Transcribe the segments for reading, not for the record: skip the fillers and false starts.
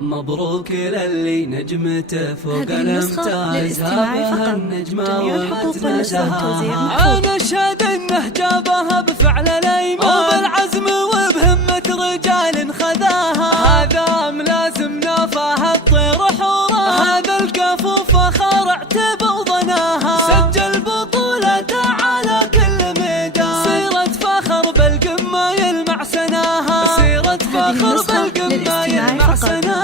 مبروك للي نجمته فوق هذه النسخة الامتاز، للاستماع هذا فقط. النجمة جميع الحقوق والنسخ والتوزيع محفوظ. أنا أشهد إنه جابها بفعل الأيمان وبالعزم وبهمة رجال خذاها، هذا ملازم نافاها الطير حورا، هذا الكفو فخر اعتبى وضناها، سجل بطولته على كل ميدان، سيرة فخر بالقمة يلمع سناها، سيرة فخر بالقمة يلمع سناها.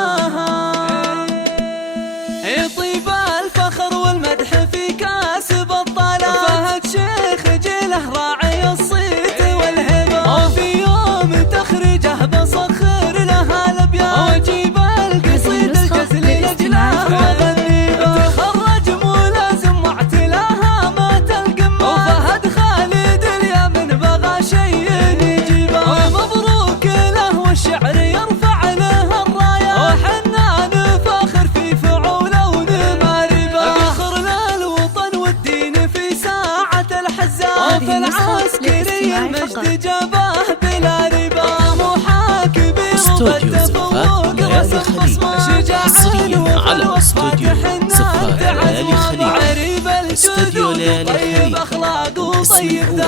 يطيب الفخر والمدح في كاسب الطلال، فهد شيخ جيله راعي الصيت والهبة، وفي يوم تخرجه بصخر لها الابيات، وجيب القصيد الجزل لجلاه وغنيبه، تخرج ملازم واعتلاها مات القمة، وفهد خالد اليمن بغى شيء يجيبه، ومبروك له والشعر يرفع له الراية، وحنان فاخر في فعوله ونماربه، فخر للوطن والدين في ساعة الحزان، في العسكري المجد جابه بلا ربا، محاك استوديو زفات ليالي خليج حصريا على استوديو زفات ليالي خليج. استوديو ليالي خليج اسمه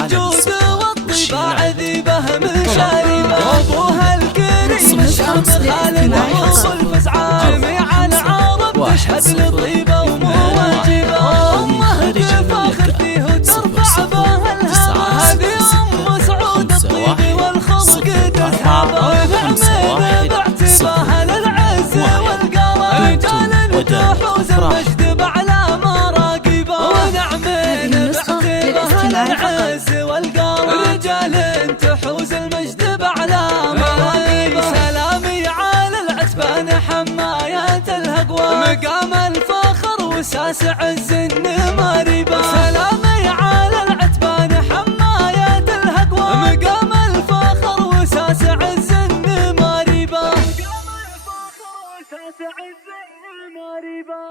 على الصفات والشيلات. ابوها الكريم شام خالد والفزعه، جميع العرب تشهد لطيبه ومواجبه، امه تفاخر فيه وترفع بها الهوى، هذه ام سعود الطيب والخلق تسحبه، ونعمل باعتباها للعز والقرار، رجال تحوز المجد باعلى مراقبه، ونعمل باعتباها للعز والقرار، رجال تحوز المجد باعلى مراقبه، سلامي على العتبان حمايات الهقوى، مقام الفخر وساس عز النماربه، سلامي على العتبان حمايات الهقوى، مقام الفخر وساس عز النماربه، مقام الفخر وساس عز النماربه.